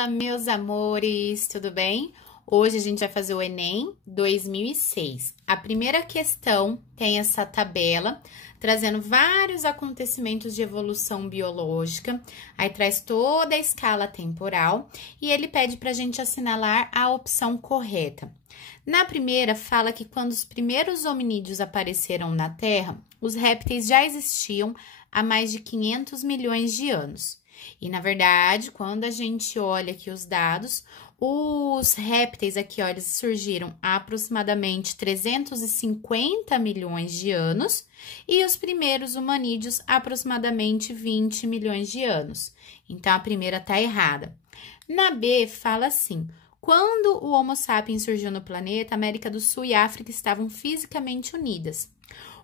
Fala, meus amores, tudo bem? Hoje a gente vai fazer o Enem 2006. A primeira questão tem essa tabela, trazendo vários acontecimentos de evolução biológica, aí traz toda a escala temporal e ele pede para a gente assinalar a opção correta. Na primeira, fala que quando os primeiros hominídeos apareceram na Terra, os répteis já existiam há mais de 500 milhões de anos. E, na verdade, quando a gente olha aqui os dados, os répteis aqui, ó, eles surgiram há aproximadamente 350 milhões de anos e os primeiros humanídeos aproximadamente 20 milhões de anos. Então, a primeira tá errada. Na B, fala assim: quando o Homo sapiens surgiu no planeta, a América do Sul e África estavam fisicamente unidas.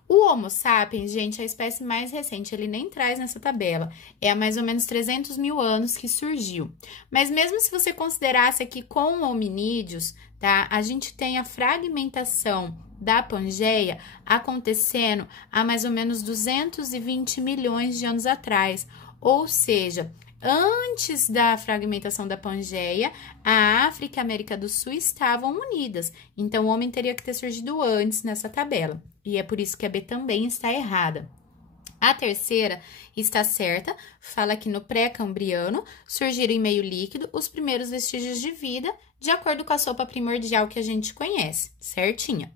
O Homo sapiens, gente, é a espécie mais recente, ele nem traz nessa tabela. É há mais ou menos 300 mil anos que surgiu. Mas mesmo se você considerasse aqui com hominídeos, tá? A gente tem a fragmentação da Pangeia acontecendo há mais ou menos 220 milhões de anos atrás. Ou seja, antes da fragmentação da Pangeia, a África e a América do Sul estavam unidas. Então, o homem teria que ter surgido antes nessa tabela. E é por isso que a B também está errada. A terceira está certa, fala que no pré-cambriano surgiram em meio líquido os primeiros vestígios de vida, de acordo com a sopa primordial que a gente conhece, certinha.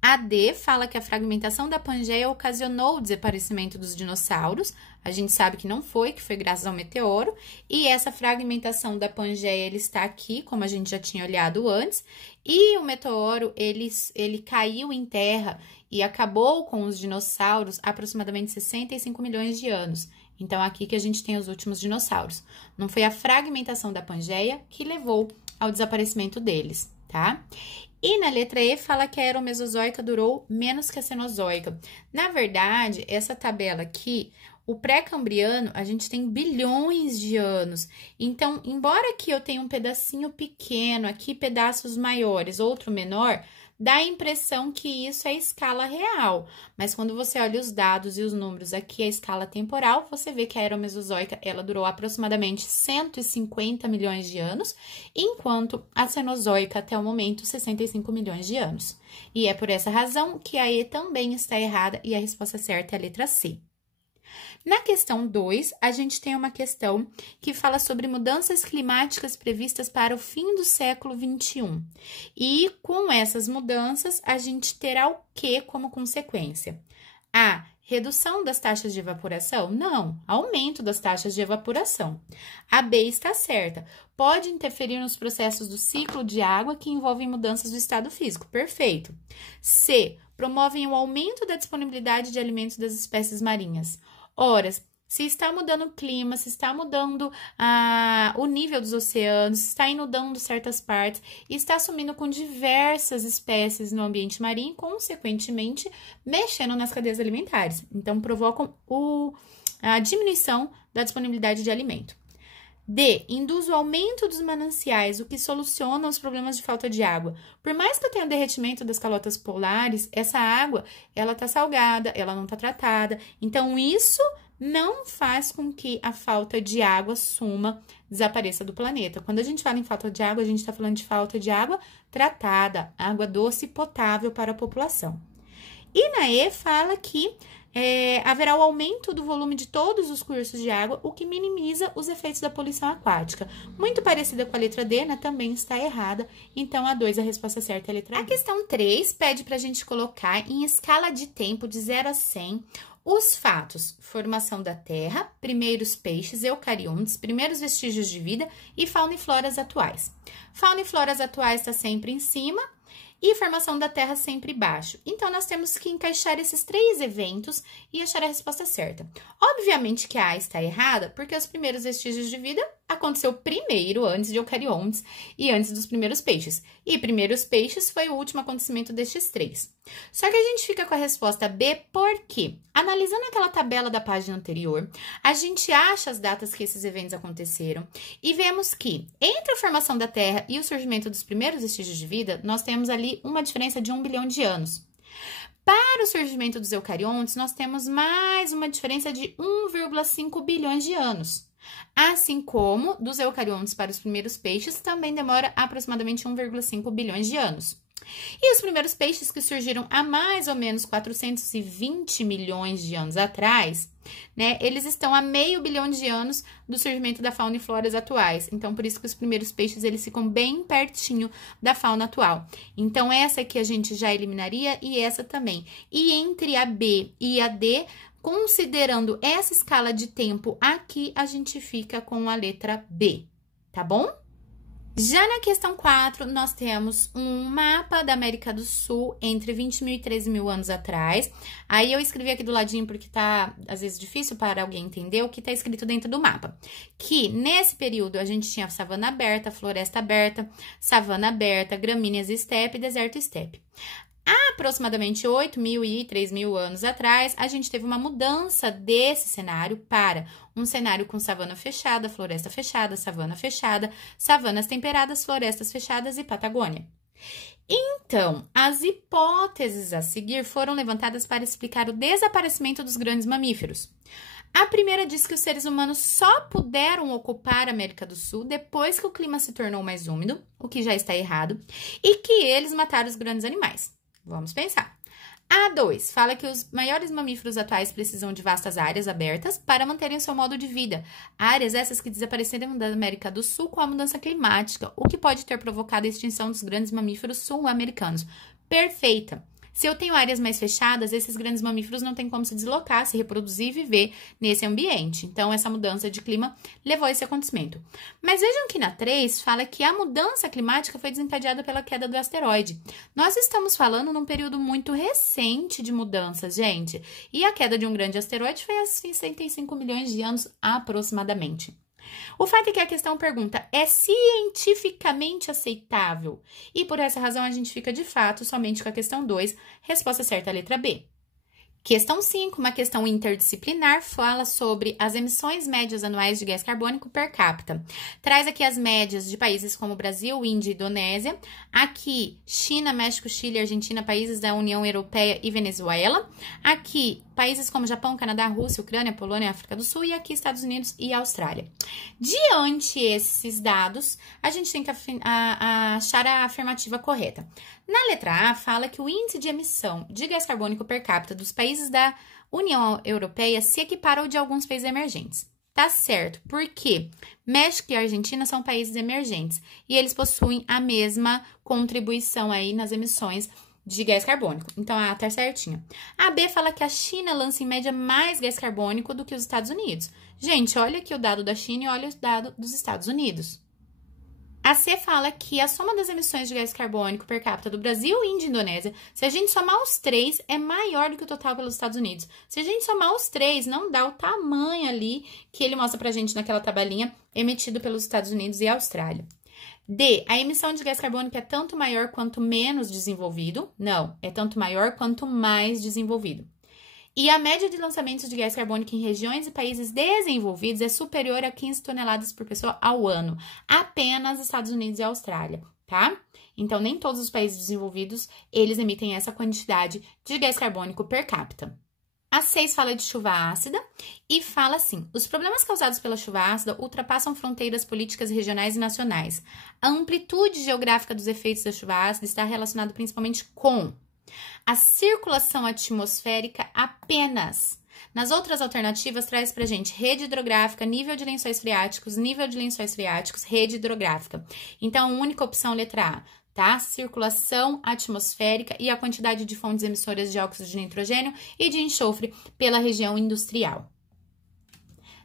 A D fala que a fragmentação da Pangeia ocasionou o desaparecimento dos dinossauros. A gente sabe que não foi, que foi graças ao meteoro. E essa fragmentação da Pangeia, ele está aqui, como a gente já tinha olhado antes. E o meteoro, ele caiu em terra e acabou com os dinossauros há aproximadamente 65 milhões de anos. Então, aqui que a gente tem os últimos dinossauros. Não foi a fragmentação da Pangeia que levou ao desaparecimento deles, tá? E na letra E fala que a Era Mesozoica durou menos que a Cenozoica. Na verdade, essa tabela aqui, o pré-cambriano, a gente tem bilhões de anos. Então, embora aqui eu tenha um pedacinho pequeno, aqui pedaços maiores, outro menor, dá a impressão que isso é escala real. Mas quando você olha os dados e os números aqui, a escala temporal, você vê que a Era Mesozoica, ela durou aproximadamente 150 milhões de anos, enquanto a Cenozoica, até o momento, 65 milhões de anos. E é por essa razão que a E também está errada e a resposta certa é a letra C. Na questão 2, a gente tem uma questão que fala sobre mudanças climáticas previstas para o fim do século XXI. E com essas mudanças, a gente terá o que como consequência? A. Redução das taxas de evaporação? Não, aumento das taxas de evaporação. A B está certa. Pode interferir nos processos do ciclo de água que envolvem mudanças do estado físico. Perfeito. C. Promovem o aumento da disponibilidade de alimentos das espécies marinhas. Ora, se está mudando o clima, se está mudando o nível dos oceanos, se está inundando certas partes, e está sumindo com diversas espécies no ambiente marinho, consequentemente, mexendo nas cadeias alimentares. Então, provocam a diminuição da disponibilidade de alimento. D. Induz o aumento dos mananciais, o que soluciona os problemas de falta de água. Por mais que eu tenha derretimento das calotas polares, essa água, ela tá salgada, ela não tá tratada. Então, isso não faz com que a falta de água suma, desapareça do planeta. Quando a gente fala em falta de água, a gente tá falando de falta de água tratada, água doce e potável para a população. E na E fala que haverá o aumento do volume de todos os cursos de água, o que minimiza os efeitos da poluição aquática. Muito parecida com a letra D, né? Também está errada. Então, a 2, a resposta certa é a letra D. A questão 3 pede para a gente colocar em escala de tempo de 0 a 100 os fatos: formação da Terra, primeiros peixes, eucariontes, primeiros vestígios de vida e fauna e floras atuais. Fauna e floras atuais está sempre em cima, e formação da Terra sempre baixo. Então, nós temos que encaixar esses 3 eventos e achar a resposta certa. Obviamente que a A está errada, porque os primeiros vestígios de vida aconteceu primeiro, antes de eucariontes e antes dos primeiros peixes. E primeiros peixes foi o último acontecimento destes 3. Só que a gente fica com a resposta B porque, analisando aquela tabela da página anterior, a gente acha as datas que esses eventos aconteceram e vemos que, entre a formação da Terra e o surgimento dos primeiros vestígios de vida, nós temos ali uma diferença de 1 bilhão de anos. Para o surgimento dos eucariontes, nós temos mais uma diferença de 1,5 bilhões de anos. Assim como dos eucariontes para os primeiros peixes também demora aproximadamente 1,5 bilhões de anos. E os primeiros peixes que surgiram há mais ou menos 420 milhões de anos atrás, né? Eles estão a meio bilhão de anos do surgimento da fauna e flora atuais. Então, por isso que os primeiros peixes, eles ficam bem pertinho da fauna atual. Então, essa aqui a gente já eliminaria e essa também. E entre a B e a D, considerando essa escala de tempo aqui, a gente fica com a letra B, tá bom? Já na questão 4, nós temos um mapa da América do Sul entre 20 mil e 13 mil anos atrás. Aí eu escrevi aqui do ladinho porque tá, às vezes, difícil para alguém entender o que tá escrito dentro do mapa. Que nesse período a gente tinha savana aberta, floresta aberta, savana aberta, gramíneas e estepe, deserto e estepe. Há aproximadamente 8 mil e 3 mil anos atrás, a gente teve uma mudança desse cenário para um cenário com savana fechada, floresta fechada, savana fechada, savanas temperadas, florestas fechadas e Patagônia. Então, as hipóteses a seguir foram levantadas para explicar o desaparecimento dos grandes mamíferos. A primeira diz que os seres humanos só puderam ocupar a América do Sul depois que o clima se tornou mais úmido, o que já está errado, e que eles mataram os grandes animais. Vamos pensar. A 2 fala que os maiores mamíferos atuais precisam de vastas áreas abertas para manterem o seu modo de vida. Áreas essas que desapareceram da América do Sul com a mudança climática, o que pode ter provocado a extinção dos grandes mamíferos sul-americanos. Perfeita! Se eu tenho áreas mais fechadas, esses grandes mamíferos não têm como se deslocar, se reproduzir e viver nesse ambiente. Então, essa mudança de clima levou a esse acontecimento. Mas vejam que na 3 fala que a mudança climática foi desencadeada pela queda do asteroide. Nós estamos falando num período muito recente de mudanças, gente. E a queda de um grande asteroide foi há 65 milhões de anos aproximadamente. O fato é que a questão pergunta, é cientificamente aceitável? E por essa razão a gente fica de fato somente com a questão 2, resposta certa a letra B. Questão 5, uma questão interdisciplinar, fala sobre as emissões médias anuais de gás carbônico per capita. Traz aqui as médias de países como Brasil, Índia e Indonésia. Aqui, China, México, Chile, Argentina, países da União Europeia e Venezuela. Aqui, países como Japão, Canadá, Rússia, Ucrânia, Polônia e África do Sul. E aqui, Estados Unidos e Austrália. Diante esses dados, a gente tem que achar a afirmativa correta. Na letra A, fala que o índice de emissão de gás carbônico per capita dos países da União Europeia se equipara ao de alguns países emergentes. Tá certo, porque México e Argentina são países emergentes e eles possuem a mesma contribuição aí nas emissões de gás carbônico. Então, a A tá certinha. A B fala que a China lança em média mais gás carbônico do que os Estados Unidos. Gente, olha aqui o dado da China e olha o dado dos Estados Unidos. A C fala que a soma das emissões de gás carbônico per capita do Brasil, Índia e Indonésia, se a gente somar os três, é maior do que o total pelos Estados Unidos. Se a gente somar os três, não dá o tamanho ali que ele mostra pra gente naquela tabelinha emitido pelos Estados Unidos e Austrália. D, a emissão de gás carbônico é tanto maior quanto menos desenvolvido? Não, é tanto maior quanto mais desenvolvido. E a média de lançamentos de gás carbônico em regiões e países desenvolvidos é superior a 15 toneladas por pessoa ao ano. Apenas Estados Unidos e Austrália, tá? Então, nem todos os países desenvolvidos, eles emitem essa quantidade de gás carbônico per capita. A 6 fala de chuva ácida e fala assim, os problemas causados pela chuva ácida ultrapassam fronteiras políticas regionais e nacionais. A amplitude geográfica dos efeitos da chuva ácida está relacionada principalmente com a circulação atmosférica apenas. Nas outras alternativas, traz pra gente rede hidrográfica, nível de lençóis freáticos, rede hidrográfica. Então, a única opção, letra A, tá? Circulação atmosférica e a quantidade de fontes emissoras de óxido de nitrogênio e de enxofre pela região industrial.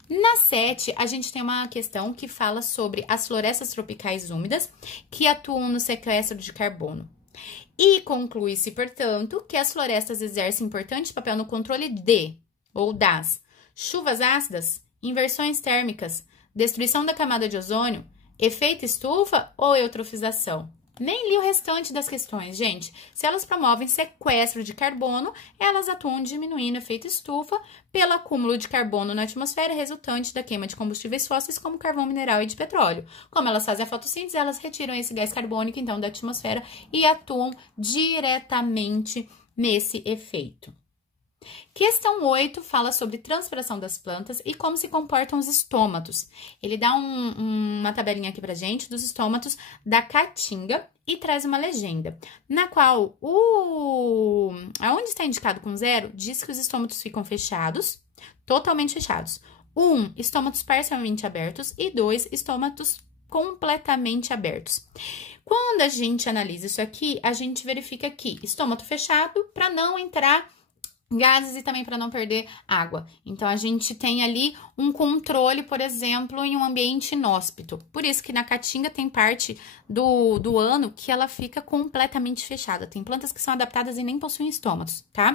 Na 7, a gente tem uma questão que fala sobre as florestas tropicais úmidas que atuam no sequestro de carbono. E conclui-se, portanto, que as florestas exercem importante papel no controle das chuvas ácidas, inversões térmicas, destruição da camada de ozônio, efeito estufa ou eutrofização. Nem li o restante das questões, gente. Se elas promovem sequestro de carbono, elas atuam diminuindo o efeito estufa pelo acúmulo de carbono na atmosfera resultante da queima de combustíveis fósseis como carvão mineral e de petróleo. Como elas fazem a fotossíntese, elas retiram esse gás carbônico, então, da atmosfera e atuam diretamente nesse efeito. Questão 8 fala sobre transpiração das plantas e como se comportam os estômatos. Ele dá uma tabelinha aqui pra gente dos estômatos da caatinga e traz uma legenda, na qual aonde está indicado com 0, diz que os estômatos ficam fechados, totalmente fechados. 1, estômatos parcialmente abertos e 2, estômatos completamente abertos. Quando a gente analisa isso aqui, a gente verifica que estômago fechado para não entrar gases e também para não perder água. Então, a gente tem ali um controle, por exemplo, em um ambiente inóspito. Por isso que na caatinga tem parte do ano que ela fica completamente fechada. Tem plantas que são adaptadas e nem possuem estômatos, tá?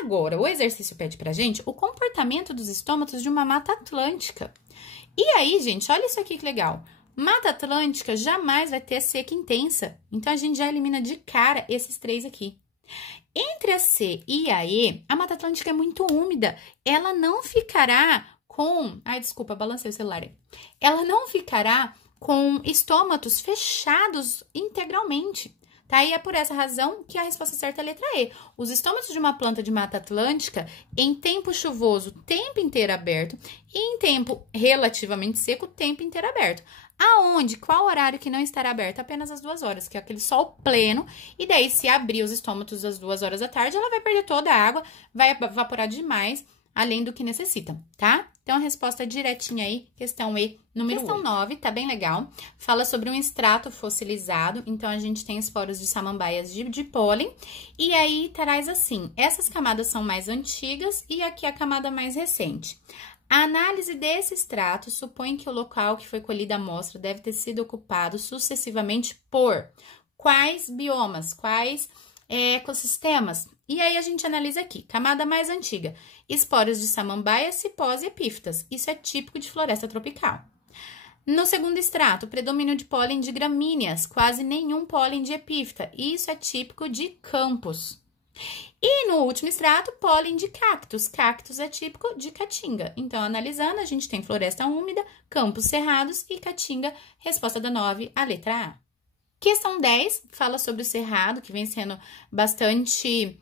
Agora, o exercício pede pra gente o comportamento dos estômatos de uma mata atlântica. E aí, gente, olha isso aqui que legal. Mata atlântica jamais vai ter seca intensa. Então, a gente já elimina de cara esses 3 aqui. Entre a C e a E, a Mata Atlântica é muito úmida. Ela não ficará com... Ai, desculpa, balancei o celular aí. Ela não ficará com estômatos fechados integralmente, tá? E é por essa razão que a resposta certa é a letra E. Os estômatos de uma planta de Mata Atlântica, em tempo chuvoso, tempo inteiro aberto, e em tempo relativamente seco, tempo inteiro aberto. Aonde? Qual horário que não estará aberto? Apenas às 2 horas, que é aquele sol pleno. E daí, se abrir os estômatos às 2 horas da tarde, ela vai perder toda a água, vai evaporar demais, além do que necessita, tá? Então, a resposta é direitinha aí, questão E, número 8. Questão 9, tá bem legal. Fala sobre um extrato fossilizado. Então, a gente tem esporos de samambaias de pólen. E aí, traz assim, essas camadas são mais antigas e aqui a camada mais recente. A análise desse extrato supõe que o local que foi colhida a amostra deve ter sido ocupado sucessivamente por quais biomas, quais ecossistemas. E aí a gente analisa aqui, camada mais antiga, esporos de samambaia, cipós e epífitas. Isso é típico de floresta tropical. No segundo extrato, predomínio de pólen de gramíneas, quase nenhum pólen de epífita. Isso é típico de campos. E no último extrato, pólen de cactos. Cactos é típico de caatinga. Então, analisando, a gente tem floresta úmida, campos cerrados e caatinga. Resposta da 9, a letra A. Questão 10 fala sobre o cerrado, que vem sendo bastante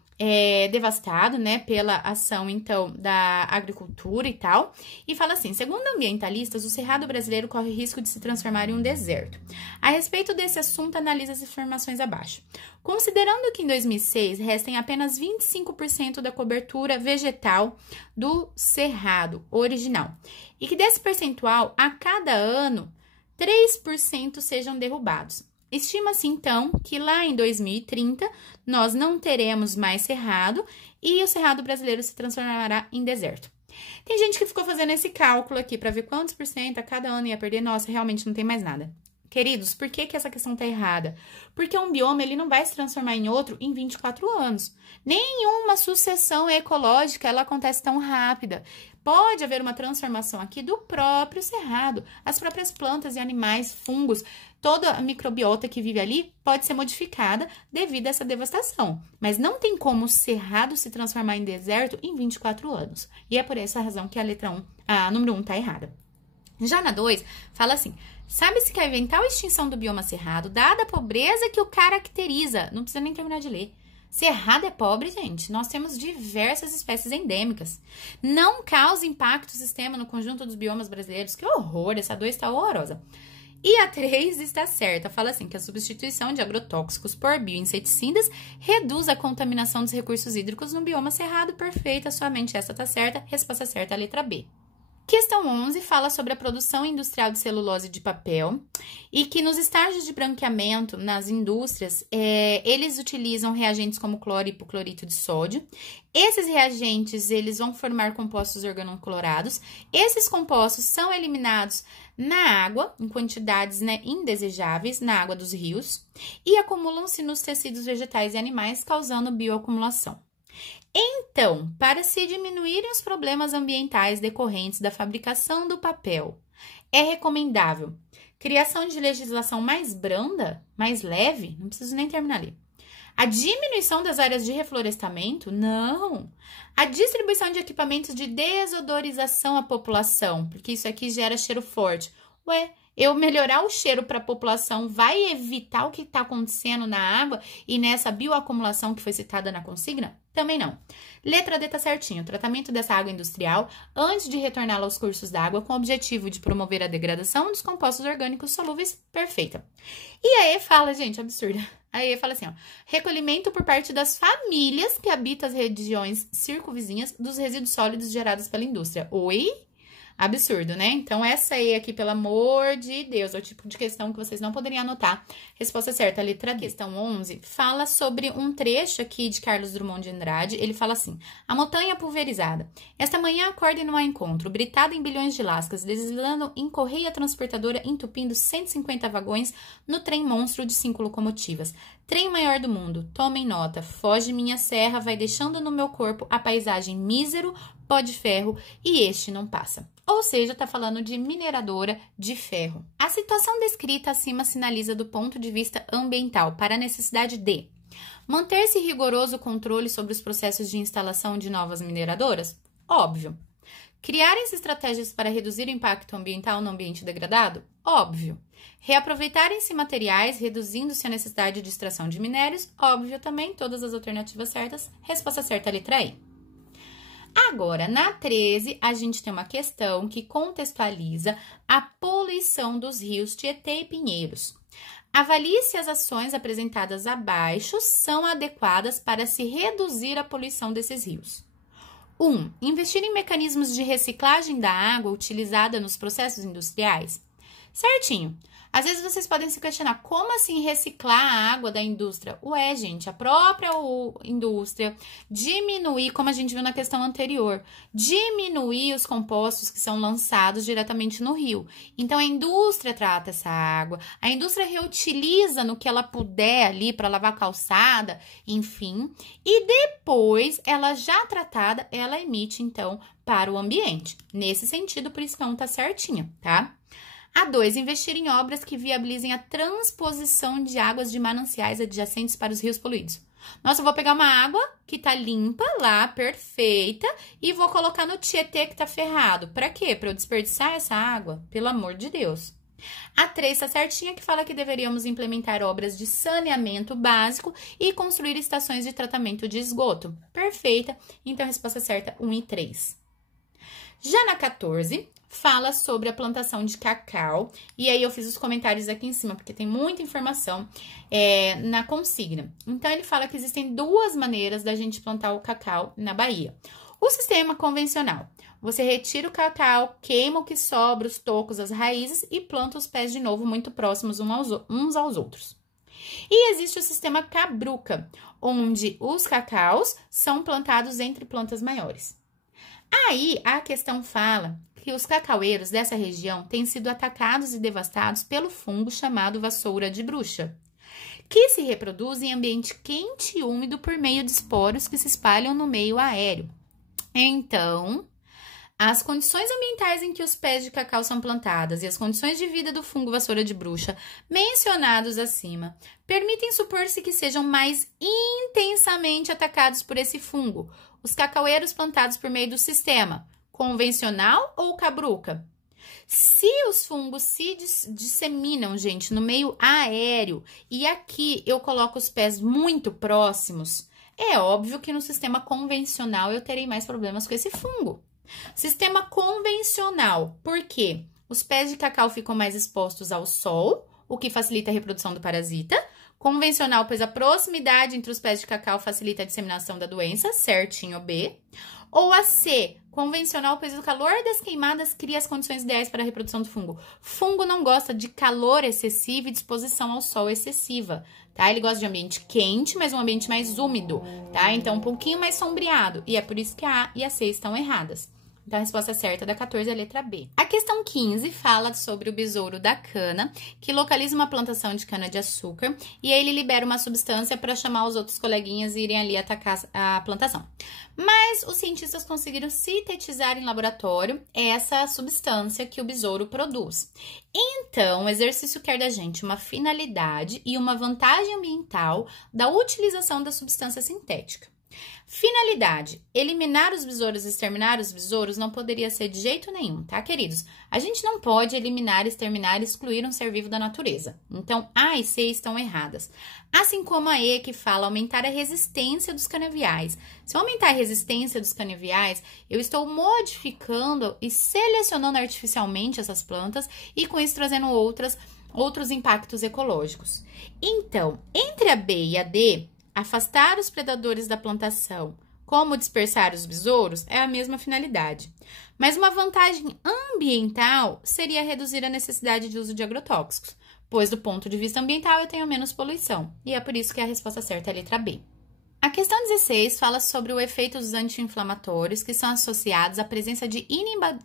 devastado, né, pela ação, então, da agricultura e tal. E fala assim, segundo ambientalistas, o cerrado brasileiro corre o risco de se transformar em um deserto. A respeito desse assunto, analisa as informações abaixo. Considerando que em 2006 restem apenas 25% da cobertura vegetal do cerrado original, e que desse percentual, a cada ano, 3% sejam derrubados. Estima-se, então, que lá em 2030, nós não teremos mais cerrado e o cerrado brasileiro se transformará em deserto. Tem gente que ficou fazendo esse cálculo aqui para ver quantos por cento a cada ano ia perder. Nossa, realmente não tem mais nada. Queridos, por que essa questão está errada? Porque um bioma ele não vai se transformar em outro em 24 anos. Nenhuma sucessão ecológica ela acontece tão rápida. Pode haver uma transformação aqui do próprio cerrado. As próprias plantas e animais, fungos, toda a microbiota que vive ali pode ser modificada devido a essa devastação. Mas não tem como o cerrado se transformar em deserto em 24 anos. E é por essa razão que a letra 1, a número 1 está errada. Já na 2, fala assim, sabe-se que a eventual extinção do bioma cerrado, dada a pobreza que o caracteriza, não precisa nem terminar de ler. Cerrado é pobre, gente. Nós temos diversas espécies endêmicas. Não causa impacto no sistema no conjunto dos biomas brasileiros. Que horror, essa 2 está horrorosa. E a 3 está certa. Fala assim, que a substituição de agrotóxicos por bioinseticidas reduz a contaminação dos recursos hídricos no bioma cerrado. Perfeita, somente essa está certa. Resposta certa, a letra B. Questão 11 fala sobre a produção industrial de celulose de papel e que nos estágios de branqueamento nas indústrias, eles utilizam reagentes como cloro e hipoclorito de sódio. Esses reagentes, eles vão formar compostos organoclorados. Esses compostos são eliminados na água, em quantidades indesejáveis, na água dos rios, e acumulam-se nos tecidos vegetais e animais, causando bioacumulação. Então, para se diminuírem os problemas ambientais decorrentes da fabricação do papel, é recomendável criação de legislação mais branda, mais leve, não preciso nem terminar ali. A diminuição das áreas de reflorestamento? Não. A distribuição de equipamentos de desodorização à população, porque isso aqui gera cheiro forte. Ué, eu melhorar o cheiro para a população vai evitar o que está acontecendo na água e nessa bioacumulação que foi citada na consigna? Também não. Letra D tá certinho. Tratamento dessa água industrial antes de retorná-la aos cursos d'água com o objetivo de promover a degradação dos compostos orgânicos solúveis. Perfeita. E a E fala, gente, absurda. A E fala assim, ó. Recolhimento por parte das famílias que habitam as regiões circunvizinhas dos resíduos sólidos gerados pela indústria. Oi? Absurdo, né? Então, essa aí aqui, pelo amor de Deus, é o tipo de questão que vocês não poderiam anotar. Resposta certa, a letra D. Questão 11 fala sobre um trecho aqui de Carlos Drummond de Andrade. Ele fala assim, a montanha pulverizada. Esta manhã acorda e não há encontro, britada em bilhões de lascas, deslizando em correia transportadora, entupindo 150 vagões no trem monstro de 5 locomotivas. Trem maior do mundo, tomem nota, foge minha serra, vai deixando no meu corpo a paisagem mísero, pó de ferro, e este não passa. Ou seja, está falando de mineradora de ferro. A situação descrita acima sinaliza do ponto de vista ambiental para a necessidade de manter-se rigoroso controle sobre os processos de instalação de novas mineradoras? Óbvio. Criarem-se estratégias para reduzir o impacto ambiental no ambiente degradado? Óbvio. Reaproveitarem-se materiais, reduzindo-se a necessidade de extração de minérios? Óbvio também, todas as alternativas certas. Resposta certa, letra E. Agora, na 13, a gente tem uma questão que contextualiza a poluição dos rios Tietê e Pinheiros. Avalie se as ações apresentadas abaixo são adequadas para se reduzir a poluição desses rios. 1. Investir em mecanismos de reciclagem da água utilizada nos processos industriais. Certinho. Às vezes vocês podem se questionar, como assim reciclar a água da indústria? Ué, gente, a própria indústria diminuir, como a gente viu na questão anterior, diminuir os compostos que são lançados diretamente no rio. Então, a indústria trata essa água, a indústria reutiliza no que ela puder ali para lavar a calçada, enfim. E depois, ela já tratada, ela emite, então, para o ambiente. Nesse sentido, por isso que não tá certinha, tá? A 2, investir em obras que viabilizem a transposição de águas de mananciais adjacentes para os rios poluídos. Nossa, eu vou pegar uma água que tá limpa lá, perfeita, e vou colocar no Tietê que tá ferrado. Pra quê? Pra eu desperdiçar essa água? Pelo amor de Deus. A 3 tá certinha, que fala que deveríamos implementar obras de saneamento básico e construir estações de tratamento de esgoto. Perfeita. Então, a resposta certa, 1 e 3. Já na 14, fala sobre a plantação de cacau, e aí eu fiz os comentários aqui em cima, porque tem muita informação na consigna. Então, ele fala que existem 2 maneiras da gente plantar o cacau na Bahia. O sistema convencional, você retira o cacau, queima o que sobra, os tocos, as raízes, e planta os pés de novo muito próximos uns aos outros. E existe o sistema cabruca, onde os cacaus são plantados entre plantas maiores. Aí, a questão fala que os cacaueiros dessa região têm sido atacados e devastados pelo fungo chamado vassoura de bruxa, que se reproduz em ambiente quente e úmido por meio de esporos que se espalham no meio aéreo. Então, as condições ambientais em que os pés de cacau são plantadas e as condições de vida do fungo vassoura de bruxa mencionados acima permitem supor-se que sejam mais intensamente atacados por esse fungo os cacaueiros plantados por meio do sistema convencional ou cabruca. Se os fungos se disseminam, gente, no meio aéreo, e aqui eu coloco os pés muito próximos, é óbvio que no sistema convencional eu terei mais problemas com esse fungo. Sistema convencional, por quê? Os pés de cacau ficam mais expostos ao sol, o que facilita a reprodução do parasita. Convencional, pois a proximidade entre os pés de cacau facilita a disseminação da doença, certinho B. Ou a C, convencional, pois o calor das queimadas cria as condições ideais para a reprodução do fungo. Fungo não gosta de calor excessivo e de exposição ao sol excessiva, tá? Ele gosta de ambiente quente, mas um ambiente mais úmido, tá? Então, um pouquinho mais sombreado. E é por isso que a A e a C estão erradas. Então, a resposta certa da 14 é a letra B. A questão 15 fala sobre o besouro da cana, que localiza uma plantação de cana-de-açúcar, e aí ele libera uma substância para chamar os outros coleguinhas e irem ali atacar a plantação. Mas os cientistas conseguiram sintetizar em laboratório essa substância que o besouro produz. Então, o exercício quer da gente uma finalidade e uma vantagem ambiental da utilização da substância sintética. Finalidade: eliminar os besouros e exterminar os besouros não poderia ser de jeito nenhum, tá, queridos? A gente não pode eliminar, exterminar e excluir um ser vivo da natureza. Então, A e C estão erradas. Assim como a E, que fala aumentar a resistência dos canaviais. Se eu aumentar a resistência dos canaviais, eu estou modificando e selecionando artificialmente essas plantas e com isso trazendo outros impactos ecológicos. Então, entre a B e a D, afastar os predadores da plantação, como dispersar os besouros, é a mesma finalidade. Mas uma vantagem ambiental seria reduzir a necessidade de uso de agrotóxicos, pois do ponto de vista ambiental eu tenho menos poluição, e é por isso que a resposta certa é a letra B. A questão 16 fala sobre o efeito dos anti-inflamatórios que são associados à presença de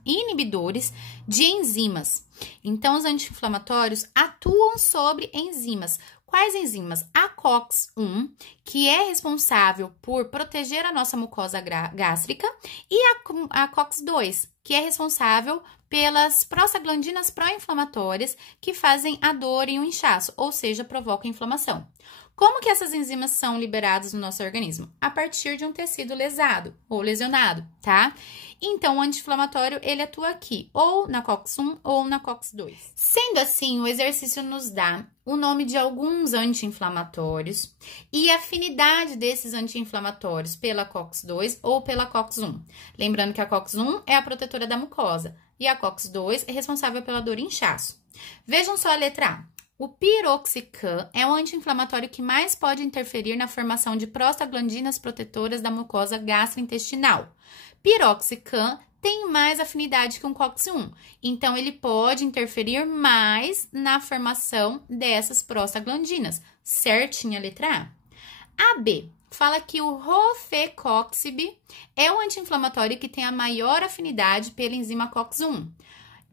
inibidores de enzimas. Então, os anti-inflamatórios atuam sobre enzimas. Quais enzimas? A COX-1, que é responsável por proteger a nossa mucosa gástrica, e a COX-2, que é responsável pelas prostaglandinas pró-inflamatórias que fazem a dor e o inchaço, ou seja, provocam inflamação. Como que essas enzimas são liberadas no nosso organismo? A partir de um tecido lesado ou lesionado, tá? Então, o anti-inflamatório, ele atua aqui, ou na COX-1 ou na COX-2. Sendo assim, o exercício nos dá o nome de alguns anti-inflamatórios e a afinidade desses anti-inflamatórios pela COX-2 ou pela COX-1. Lembrando que a COX-1 é a protetora da mucosa e a COX-2 é responsável pela dor e inchaço. Vejam só a letra A. O piroxicam é o anti-inflamatório que mais pode interferir na formação de prostaglandinas protetoras da mucosa gastrointestinal. Piroxicam tem mais afinidade que um COX-1, então ele pode interferir mais na formação dessas prostaglandinas. Certinha a letra A. A B fala que o rofecoxib é o anti-inflamatório que tem a maior afinidade pela enzima COX-1.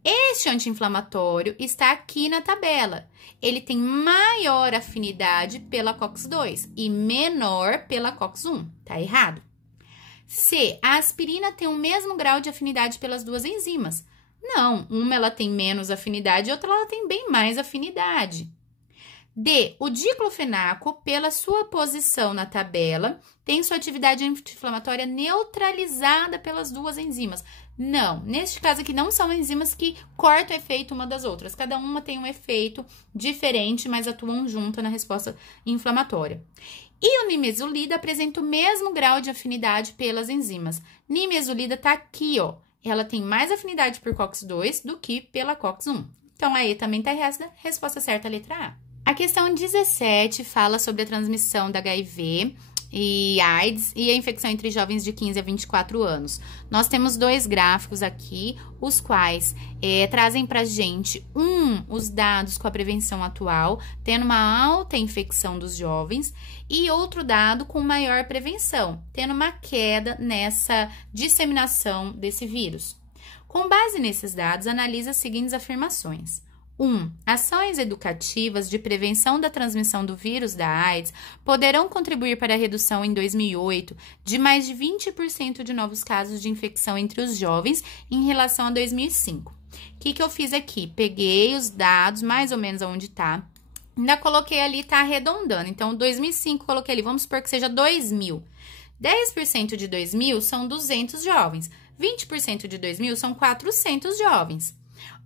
Este anti-inflamatório está aqui na tabela. Ele tem maior afinidade pela COX-2 e menor pela COX-1. Tá errado. C. A aspirina tem o mesmo grau de afinidade pelas duas enzimas. Não, uma ela tem menos afinidade e outra ela tem bem mais afinidade. D. O diclofenaco, pela sua posição na tabela, tem sua atividade anti-inflamatória neutralizada pelas duas enzimas. Não, neste caso aqui não são enzimas que cortam o efeito uma das outras. Cada uma tem um efeito diferente, mas atuam junto na resposta inflamatória. E o nimesulida apresenta o mesmo grau de afinidade pelas enzimas. Nimesulida tá aqui, ó. Ela tem mais afinidade por COX-2 do que pela COX-1. Então, a E também tá errada. Resposta certa, a letra A. A questão 17 fala sobre a transmissão da HIV e AIDS e a infecção entre jovens de 15 a 24 anos. Nós temos dois gráficos aqui, os quais trazem pra gente, os dados com a prevenção atual, tendo uma alta infecção dos jovens, e outro dado com maior prevenção, tendo uma queda nessa disseminação desse vírus. Com base nesses dados, analisa as seguintes afirmações. 1. Ações educativas de prevenção da transmissão do vírus da AIDS poderão contribuir para a redução em 2008 de mais de 20% de novos casos de infecção entre os jovens em relação a 2005. O que eu fiz aqui? Peguei os dados, mais ou menos onde tá, ainda coloquei ali, tá arredondando. Então, 2005, coloquei ali, vamos supor que seja 2.000. 10% de 2.000 são 200 jovens, 20% de 2.000 são 400 jovens.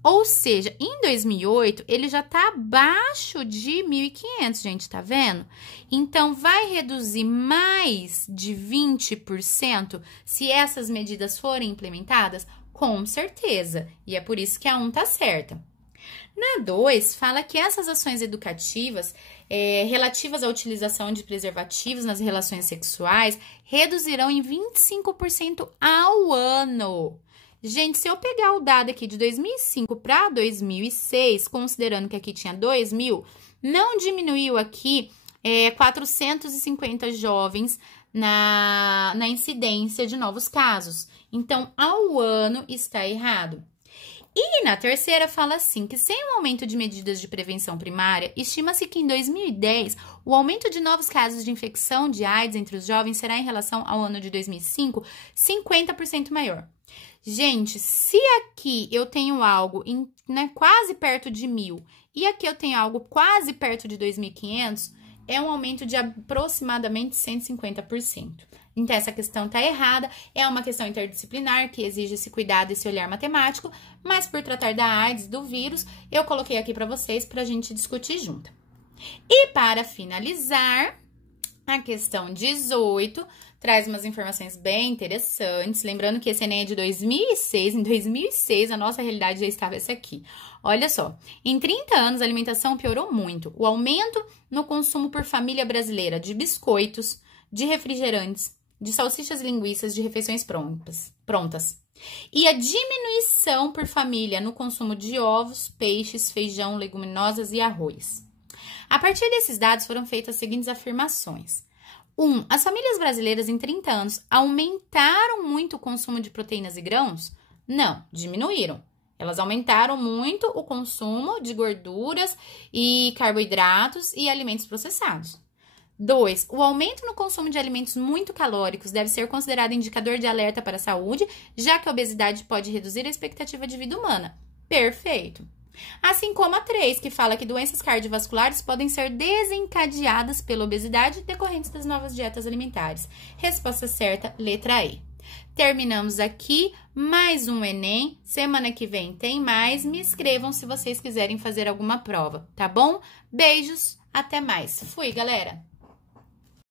Ou seja, em 2008, ele já está abaixo de 1.500, gente, tá vendo? Então, vai reduzir mais de 20% se essas medidas forem implementadas? Com certeza, e é por isso que a 1 tá certa. Na 2, fala que essas ações educativas relativas à utilização de preservativos nas relações sexuais reduzirão em 25% ao ano. Gente, se eu pegar o dado aqui de 2005 para 2006, considerando que aqui tinha 2.000, não diminuiu aqui 450 jovens na incidência de novos casos. Então, ao ano está errado. E na terceira fala assim, que sem o aumento de medidas de prevenção primária, estima-se que em 2010 o aumento de novos casos de infecção de AIDS entre os jovens será em relação ao ano de 2005, 50% maior. Gente, se aqui eu tenho algo quase perto de 1.000 e aqui eu tenho algo quase perto de 2.500, é um aumento de aproximadamente 150%. Então, essa questão tá errada. É uma questão interdisciplinar que exige esse cuidado, esse olhar matemático, mas por tratar da AIDS, do vírus, eu coloquei aqui para vocês pra gente discutir junto. E para finalizar, a questão 18 traz umas informações bem interessantes. Lembrando que esse Enem é de 2006. Em 2006, a nossa realidade já estava essa aqui. Olha só, em 30 anos, a alimentação piorou muito. O aumento no consumo por família brasileira de biscoitos, de refrigerantes, de salsichas e linguiças, de refeições prontas. E a diminuição por família no consumo de ovos, peixes, feijão, leguminosas e arroz. A partir desses dados foram feitas as seguintes afirmações. 1. As famílias brasileiras em 30 anos aumentaram muito o consumo de proteínas e grãos? Não, diminuíram. Elas aumentaram muito o consumo de gorduras e carboidratos e alimentos processados. 2. O aumento no consumo de alimentos muito calóricos deve ser considerado indicador de alerta para a saúde, já que a obesidade pode reduzir a expectativa de vida humana. Perfeito. Assim como a 3, que fala que doenças cardiovasculares podem ser desencadeadas pela obesidade decorrentes das novas dietas alimentares. Resposta certa, letra E. Terminamos aqui mais um Enem. Semana que vem tem mais. Me inscrevam se vocês quiserem fazer alguma prova, tá bom? Beijos, até mais. Fui, galera!